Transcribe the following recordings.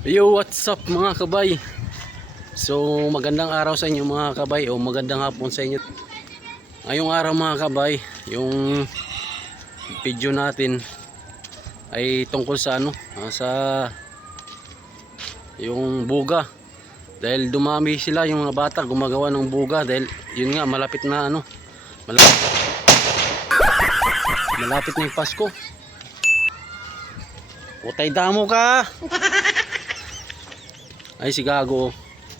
Yo, what's up mga kabay? So, magandang araw sa inyo mga kabay o magandang hapon sa inyo. Ngayong araw mga kabay, yung video natin ay tungkol sa ano, ah, sa yung buga. Dahil dumami sila yung mga bata gumagawa ng buga dahil yun nga malapit na ano, malapit, malapit na yung Pasko. Utay damo ka! Ay si Gago,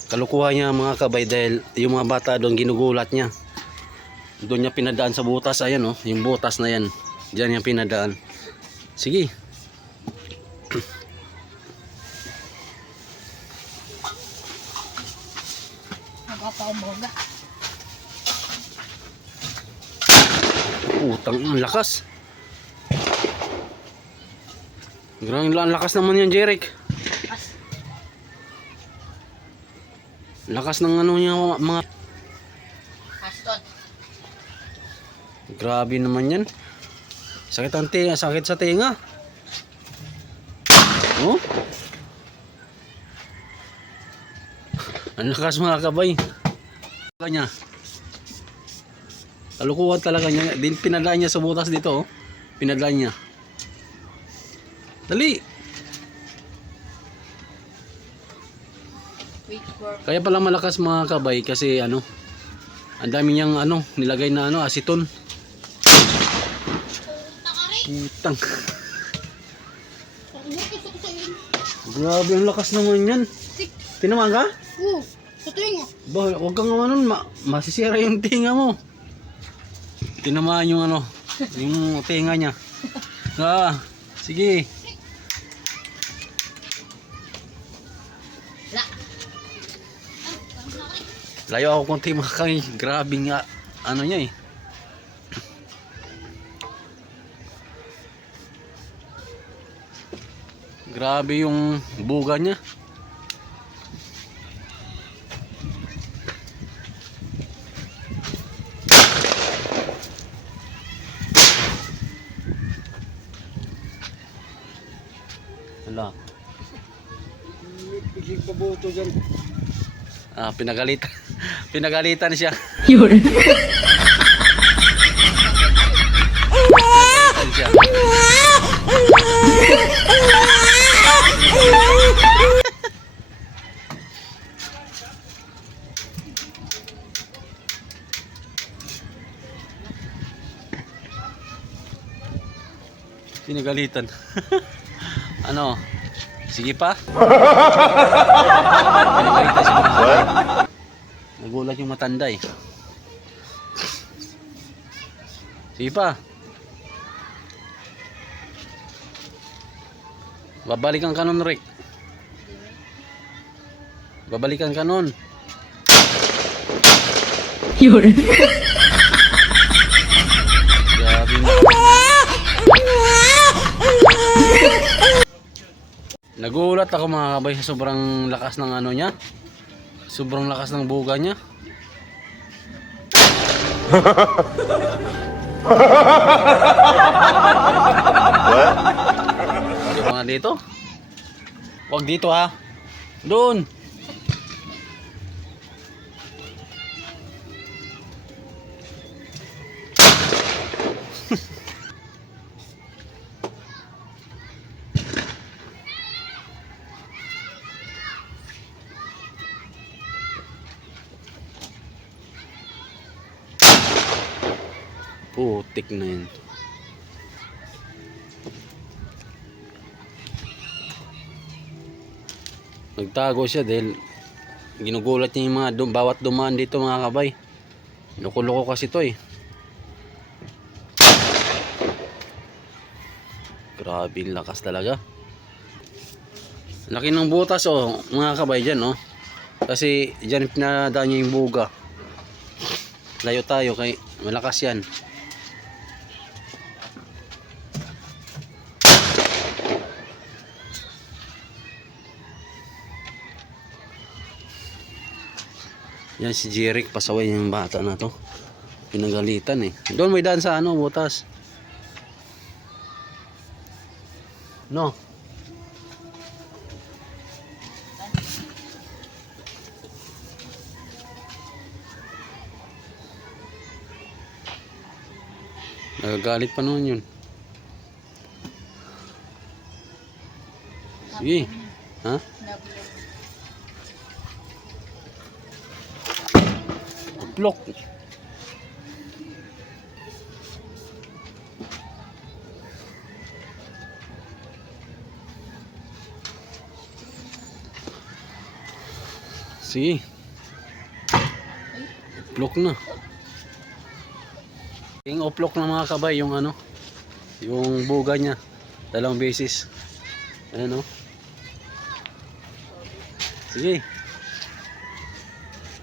kalukuhan niya mga kabay dahil yung mga bata doon ginugulat niya. Doon niya pinadaan sa butas, ayan oh, yung butas na yan. Diyan niya pinadaan. Sige. Nagpapaboga. Utang, ang lakas. Grabe ang lakas naman yan, Jeric. Lakas ng ano niya mga Aston. Grabe naman yan. Sakit ang tinga, sakit sa tinga. Oh? Ang lakas mga kabay. Kanya. Kalukuhan talaga niya. Din pinadaan niya sa butas dito. Oh. Pinadaan niya. Dali. Kaya pala malakas mga kabay kasi ano. Ang dami niyang ano, nilagay na ano, asiton. Putang. Grabe ang lakas naman yan. Tinamaan ka? Oo, sa tuwing mo. Ba, huwag kang ano, ma masisira yung tinga mo. Tinamaan yung ano, yung tinga niya. Ah, sige. Layo ako konti makakay. Grabe nga, ano niya eh. Grabe yung buga niya. Hala. Biging paboto dyan. Ah, pinagalitan. pinagalitan siya. Yun. Pinagalitan ano? Sige pa. Pinagalitan siya. Matanda eh. Sige pa. Babalikan ka nun, Rick. Babalikan ka nun. Yun. Grabe mo. Nagulat ako mga kabay sa sobrang lakas ng ano niya. Sobrang lakas ng buga niya. Ano mga dito? Huwag dito ha. Doon. Putik na yun. Nagtago siya dahil ginugulat niya yung mga dum bawat dumaan dito mga kabay. Loko-loko kasi to eh. Grabe lakas talaga. Laki ng butas oh, mga kabay dyan oh. Kasi dyan pinadaan niya yung buga. Layo tayo kay malakas yan. Yan si Jeric, pasaway yung bata na to. Pinagalitan eh. Doon may daan sa ano, butas. No. Nagagalit pa noon yun. Sige. Ha? Uplok. Sige. Uplok na. Yung uplok ng mga kabay, yung ano, yung buga niya. Dalawang beses. Ayan o. Sige.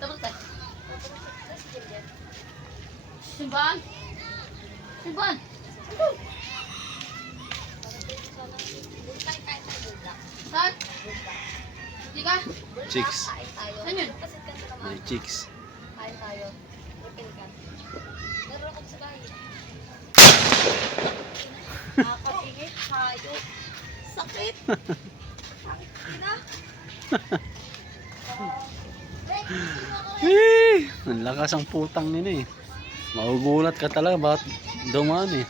Tapos tayo. Simbahan. Simbahan. Saan? Hindi ka? Chicks. Saan yun? May chicks. Kain tayo. Open ka. Meron ako sa bahay. Nakakapigit. Hayo. Sakit. Sakit na. Ang lakas ang putang nila eh. Magugulat ka talaga, bakit dumaan eh.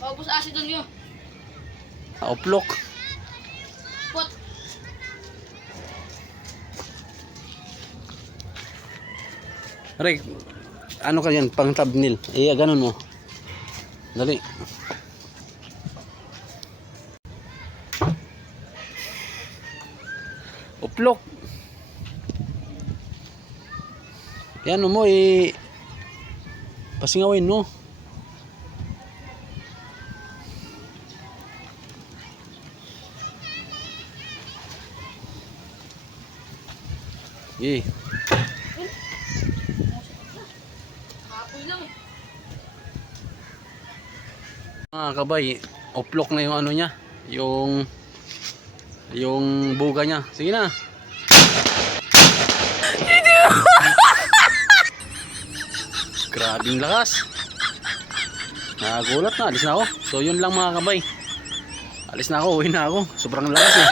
Paubos acid doon yun. Ah, Uplok. Pot. Rick, ano ka yan, pang thumbnail. Eh, ganun mo. Dali. Uplok. Yan mo eh. Pasingawin lang eh. mga kabay, uplok na yung ano niya, yung yung buga niya. Sige na. Grabing lakas. Nagulat na, alis na ako. So yun lang mga kabay. Alis na ako, uwi na ako. Sobrang lakas eh.